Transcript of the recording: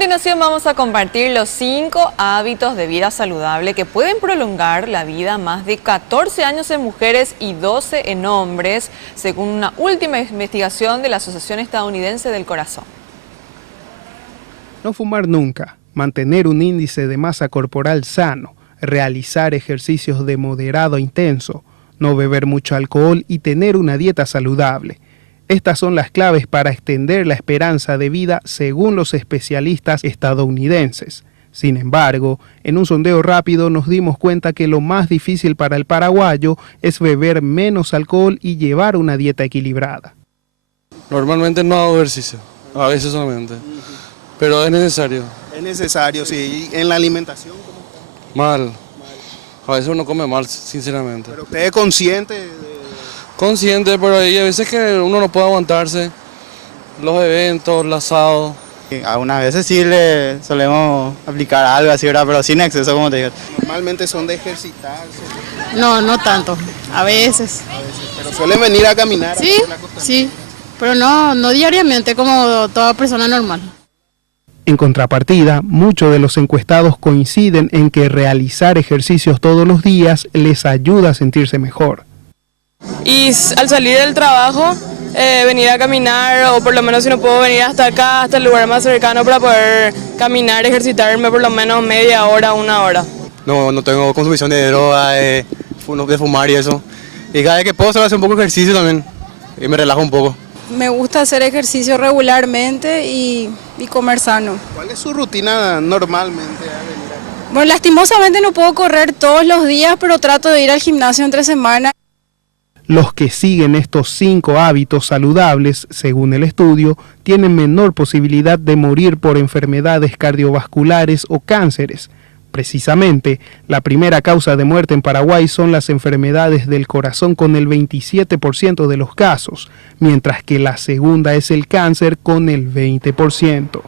continuación vamos a compartir los 5 hábitos de vida saludable que pueden prolongar la vida más de 14 años en mujeres y 12 en hombres, según una última investigación de la Asociación Estadounidense del Corazón. No fumar nunca, mantener un índice de masa corporal sano, realizar ejercicios de moderado a intenso, no beber mucho alcohol y tener una dieta saludable. Estas son las claves para extender la esperanza de vida según los especialistas estadounidenses. Sin embargo, en un sondeo rápido nos dimos cuenta que lo más difícil para el paraguayo es beber menos alcohol y llevar una dieta equilibrada. Normalmente no hago ejercicio, a veces solamente, pero es necesario. Es necesario, sí. ¿En la alimentación cómo está? Mal. A veces uno come mal, sinceramente. ¿Pero usted es consciente de...? Consciente, pero hay veces que uno no puede aguantarse. Los eventos, el asado. Algunas veces sí le solemos aplicar algo así, ¿verdad? Pero sin exceso, como te digo. Normalmente son de ejercitarse. No tanto, a veces. Pero suelen venir a caminar. Sí, sí, pero no diariamente como toda persona normal. En contrapartida, muchos de los encuestados coinciden en que realizar ejercicios todos los días les ayuda a sentirse mejor. Y al salir del trabajo, venir a caminar, o por lo menos si no puedo venir hasta acá, hasta el lugar más cercano para poder caminar, ejercitarme por lo menos media hora, 1 hora. No tengo consumición de droga, de fumar y eso. Y cada vez que puedo, hacer un poco de ejercicio también, y me relajo un poco. Me gusta hacer ejercicio regularmente y comer sano. ¿Cuál es su rutina normalmente? Bueno, lastimosamente no puedo correr todos los días, pero trato de ir al gimnasio entre semana. Los que siguen estos 5 hábitos saludables, según el estudio, tienen menor posibilidad de morir por enfermedades cardiovasculares o cánceres. Precisamente, la primera causa de muerte en Paraguay son las enfermedades del corazón con el 27% de los casos, mientras que la segunda es el cáncer con el 20%.